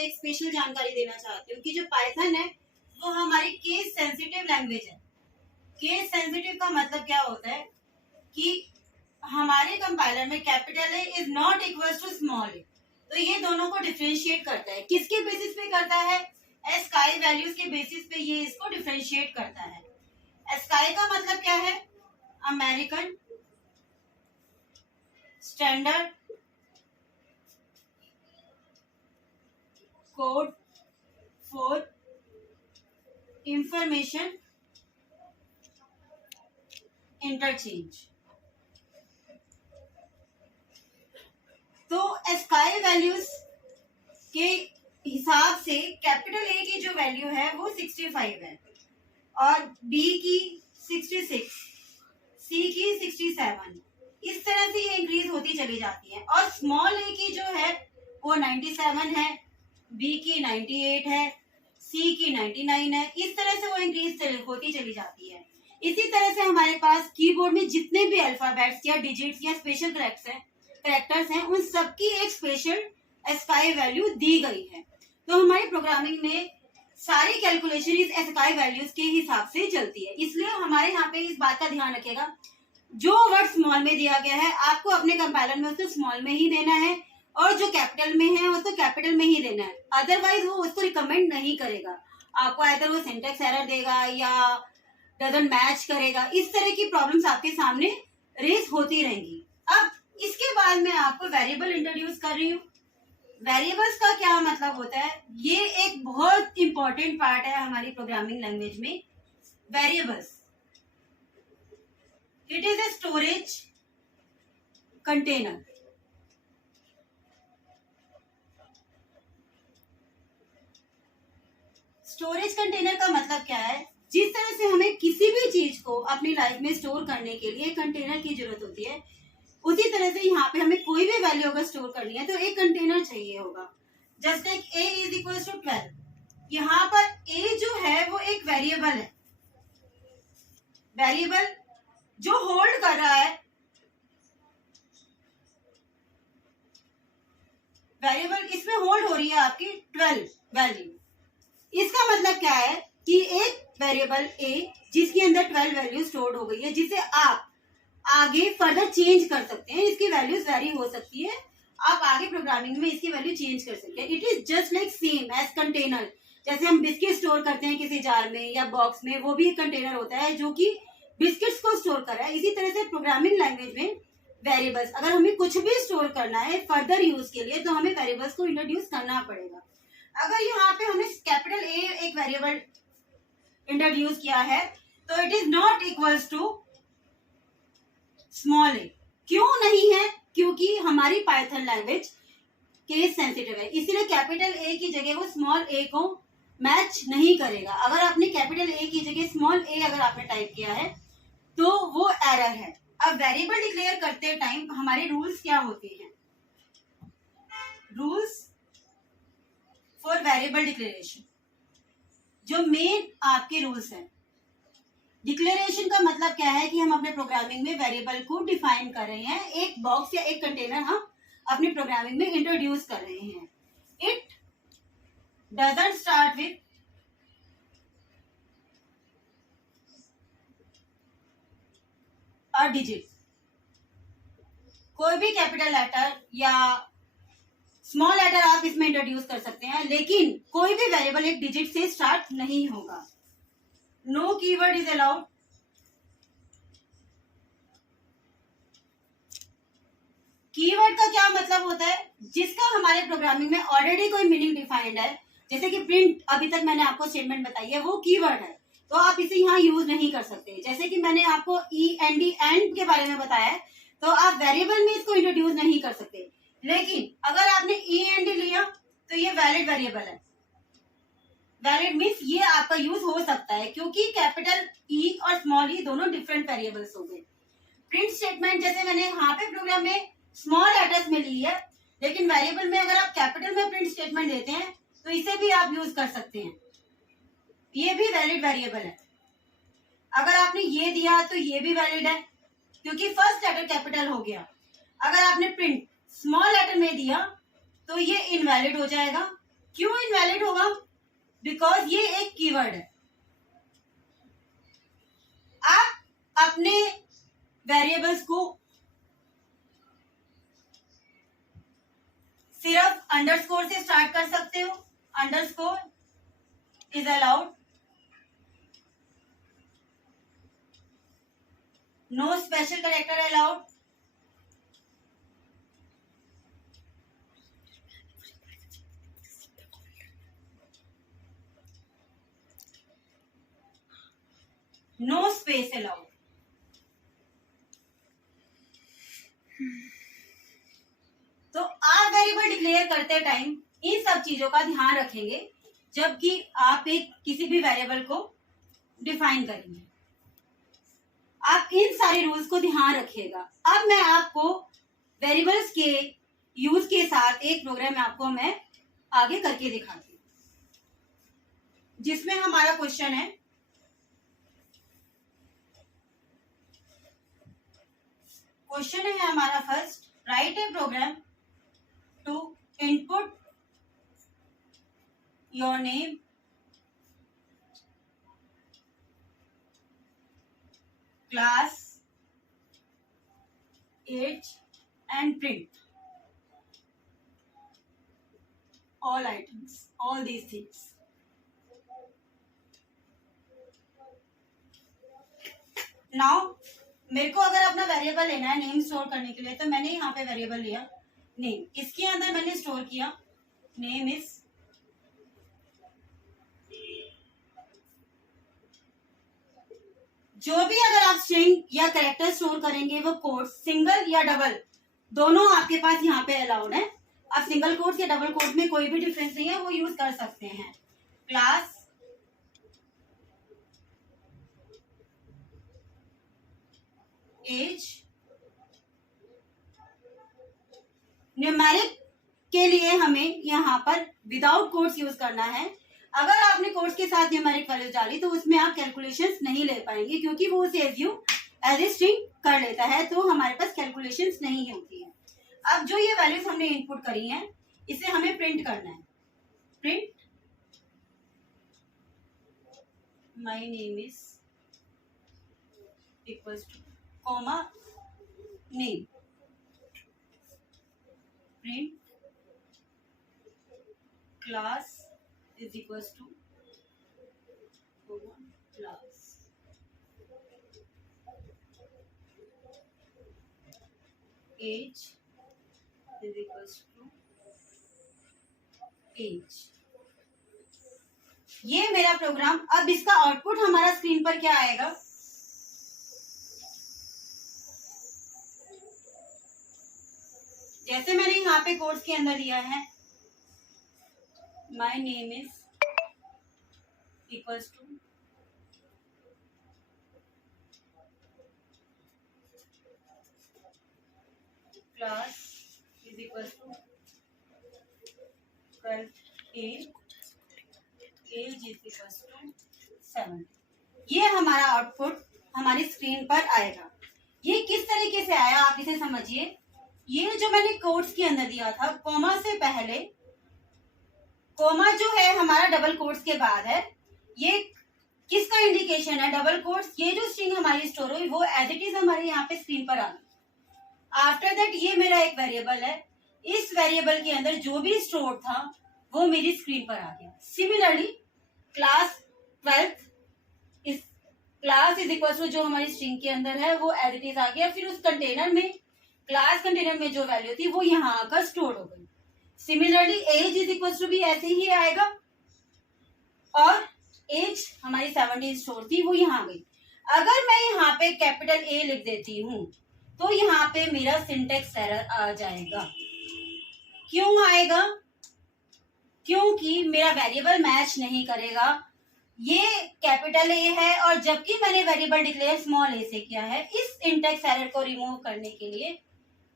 एक स्पेशल जानकारी देना चाहती हूँ कि जो पाइथन है वो हमारी केस सेंसिटिव लैंग्वेज है। केस सेंसिटिव का मतलब क्या होता है कि हमारे कंपाइलर में capital A is not equal to small A, तो ये दोनों को डिफरेंशिएट करता है। किसके बेसिस पे करता है? एस्काई वैल्यूज के बेसिस पे ये इसको डिफरेंशिएट करता है। एस्काई का मतलब क्या है? American standard code for information interchange. तो एस्काई वैल्यूज के हिसाब से कैपिटल ए की जो वैल्यू है वो 65 है और बी की 66, सी की 67, इस तरह से ये इंक्रीज होती चली जाती है। और स्मॉल ए की जो है वो 97 है, बी की 98 है, सी की 99 है, इस तरह से वो इंक्रीज होती चली जाती है। इसी तरह से हमारे पास कीबोर्ड में जितने भी अल्फाबेट्स या डिजिट्स या स्पेशल कैरेक्टर्स हैं उन सबकी एक स्पेशल एस्काई वैल्यू दी गई है। तो हमारी प्रोग्रामिंग में सारी कैलकुलेशन इस एस्काई वैल्यूज के हिसाब से चलती है। इसलिए हमारे यहाँ पे इस बात का ध्यान रखिएगा, जो वर्ड स्मॉल में दिया गया है आपको अपने कंपाइलर में उसको स्मॉल में ही देना है और जो कैपिटल में है उसको कैपिटल में ही देना है। अदरवाइज वो उसको रिकमेंड नहीं करेगा, आपको अदर वो सिंटेक्स एरर देगा या डजंट मैच करेगा। इस तरह की प्रॉब्लम्स आपके सामने रेज होती रहेंगी। अब इसके बाद मैं आपको वेरिएबल इंट्रोड्यूस कर रही हूँ। वेरिएबल्स का क्या मतलब होता है? ये एक बहुत इंपॉर्टेंट पार्ट है हमारी प्रोग्रामिंग लैंग्वेज में। Variables it is a storage container. Storage container का मतलब क्या है? जिस तरह से हमें किसी भी चीज को अपनी लाइफ में स्टोर करने के लिए कंटेनर की जरूरत होती है, उसी तरह से यहाँ पे हमें कोई भी वैल्यू अगर स्टोर करनी है तो एक कंटेनर चाहिए होगा। Just like a is equal to 12, यहाँ पर a जो है वो एक वेरिएबल है, वेरिएबल जो होल्ड कर रहा है, वेरिएबल इसमें होल्ड हो रही है आपकी 12 वैल्यू। इसका मतलब क्या है कि एक वेरिएबल a जिसके अंदर 12 वैल्यू स्टोर्ड हो गई है, जिसे आप आगे फर्दर चेंज कर सकते हैं। इसकी वैल्यूज वेरी हो सकती है, आप आगे प्रोग्रामिंग में इसकी वैल्यू चेंज कर सकते हैं। It is just like same as container. जैसे हम बिस्किट स्टोर करते हैं किसी जार में या बॉक्स में, वो भी एक कंटेनर होता है जो कि बिस्किट्स को स्टोर कर रहा है। इसी तरह से प्रोग्रामिंग लैंग्वेज में वेरिएबल्स, अगर हमें कुछ भी स्टोर करना है फर्दर यूज के लिए तो हमें वेरिएबल्स को इंट्रोड्यूस करना पड़ेगा। अगर यहाँ पे हमने कैपिटल ए एक वेरिएबल इंट्रोड्यूस किया है तो it is not equals to small A. क्यों नहीं है? क्योंकि हमारी पाइथन लैंग्वेज केस सेंसिटिव है, इसीलिए कैपिटल ए की जगह वो स्मॉल ए को मैच नहीं करेगा। अगर आपने कैपिटल ए की जगह स्मॉल ए अगर आपने टाइप किया है तो वो एरर है। अब वेरिएबल डिक्लेयर करते टाइम हमारे रूल्स क्या होते हैं? रूल्स फॉर वेरिएबल डिक्लेरेशन, जो मेन आपके रूल्स हैं। डिक्लेरेशन का मतलब क्या है कि हम अपने प्रोग्रामिंग में वेरिएबल को डिफाइन कर रहे हैं, एक बॉक्स या एक कंटेनर हम अपनी प्रोग्रामिंग में इंट्रोड्यूस कर रहे हैं। It doesn't start with a digit. कोई भी कैपिटल लेटर या स्मॉल लेटर आप इसमें इंट्रोड्यूस कर सकते हैं, लेकिन कोई भी वेरिएबल एक डिजिट से स्टार्ट नहीं होगा। No keyword is allowed. Keyword का क्या मतलब होता है? जिसका हमारे प्रोग्रामिंग में ऑलरेडी कोई मीनिंग डिफाइंड है, जैसे कि प्रिंट, अभी तक मैंने आपको स्टेटमेंट बताई है, वो कीवर्ड है, तो आप इसे यहाँ यूज नहीं कर सकते। जैसे कि मैंने आपको END एंड के बारे में बताया है, तो आप वेरिएबल में इसको इंट्रोड्यूस नहीं कर सकते। लेकिन अगर आपने END लिया तो ये वैलिड वेरिएबल है। वैलिड मीन्स ये आपका यूज हो सकता है, क्योंकि कैपिटल ई और स्मॉल ई दोनों डिफरेंट वेरिएबल्स हो गए। प्रिंट स्टेटमेंट जैसे मैंने यहाँ पे प्रोग्राम में स्मॉल लेटर्स में ली है, लेकिन वेरिएबल में अगर आप कैपिटल में प्रिंट स्टेटमेंट देते हैं तो इसे भी आप यूज कर सकते हैं, ये भी वैलिड वेरिएबल है। अगर आपने ये दिया तो ये भी वैलिड है, क्योंकि फर्स्ट लेटर कैपिटल हो गया। अगर आपने प्रिंट स्मॉल लेटर में दिया तो ये इनवैलिड हो जाएगा, क्यों इनवैलिड होगा? बिकॉज ये एक कीवर्ड है। आप अपने वेरिएबल्स को सिर्फ अंडरस्कोर से स्टार्ट कर सकते हो। Underscore is allowed, no special character allowed. No space allowed. तो आप वेरिएबल डिक्लेयर करते टाइम इन सब चीजों का ध्यान रखेंगे जबकि आप एक किसी भी वेरिएबल को डिफाइन करेंगे। आप इन सारे रूल्स को ध्यान रखिएगा। अब मैं आपको वेरिएबल्स के यूज के साथ एक प्रोग्राम आपको मैं आगे करके दिखाती हूँ, जिसमें हमारा क्वेश्चन है हमारा first, right a program to input your name, class, age and print all items, all these things. Now मेरे को अगर अपना वेरिएबल लेना है नेम स्टोर करने के लिए, तो मैंने यहाँ पे वेरिएबल लिया नेम, इसके अंदर मैंने स्टोर किया नेम इज जो भी अगर आप स्ट्रिंग या कैरेक्टर स्टोर करेंगे वो कोट्स सिंगल या डबल दोनों आपके पास यहाँ पे अलाउड है। आप सिंगल कोट्स या डबल कोट्स में कोई भी डिफरेंस नहीं है, वो यूज कर सकते हैं। क्लास, एज, न्यूमेरिक के लिए हमें यहाँ पर विदाउट कोट्स यूज करना है। अगर आपने कोट्स के साथ न्यूमेरिक वैल्यू डाली तो उसमें आप कैलकुलेशंस नहीं ले पाएंगे, क्योंकि वो उसे एज ए स्ट्रिंग कर लेता है, तो हमारे पास कैलकुलेशंस नहीं होती है। अब जो ये वैल्यूज हमने इनपुट करी हैं इसे हमें प्रिंट करना है। Print my name is equals two comma name, print class is equals to class, age is equals to age। ये मेरा प्रोग्राम। अब इसका आउटपुट हमारा स्क्रीन पर क्या आएगा? जैसे मैंने यहाँ पे कोड्स के अंदर दिया है my name is equals to class is equals to 12A, age is equals to 7। ये हमारा आउटपुट हमारी स्क्रीन पर आएगा। ये किस तरीके से आया आप इसे समझिए। ये जो मैंने कोट्स के अंदर दिया था, कॉमा से पहले, कॉमा जो है हमारा डबल कोट्स के बाद है, ये किसका इंडिकेशन है? Double quotes. ये जो स्ट्रिंग हमारी स्टोर हुई वो एज इट इज हमारे यहाँ पे स्क्रीन पर आ गई। आफ्टर दैट ये मेरा एक वेरिएबल है, इस वेरिएबल के अंदर जो भी स्टोर था वो मेरी स्क्रीन पर आ गया। सिमिलरली क्लास 12th इस क्लास इज इक्वल टू जो हमारी स्ट्रिंग के अंदर है वो एज इट इज आ गया। फिर उस कंटेनर में, क्लास कंटेनर में जो वैल्यू थी वो यहाँ आकर स्टोर हो गई। Similarly age is equal to भी ऐसे ही आएगा, और एज हमारी 17 स्टोर थी वो यहाँ गई। अगर मैं यहाँ पे कैपिटल ए लिख देती हूँ तो यहाँ पे मेरा सिंटेक्स एरर आ जाएगा। क्यों आएगा? क्योंकि मेरा वेरिएबल मैच नहीं करेगा। ये कैपिटल ए है और जबकि मैंने वेरिएबल डिक्लेयर स्मॉल ए से किया है। इस सिंटेक्स एरर को रिमूव करने के लिए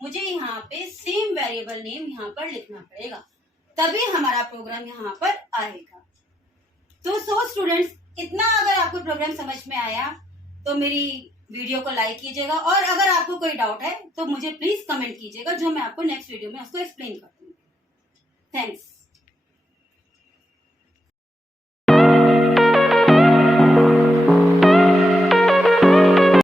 मुझे यहाँ पे सेम वेरिएबल नेम यहाँ पर लिखना पड़ेगा, तभी हमारा प्रोग्राम यहाँ पर आएगा। तो स्टूडेंट्स, इतना अगर आपको प्रोग्राम समझ में आया तो मेरी वीडियो को लाइक कीजिएगा, और अगर आपको कोई डाउट है तो मुझे प्लीज कमेंट कीजिएगा, जो मैं आपको नेक्स्ट वीडियो में उसको एक्सप्लेन कर दूंगी। थैंक्स।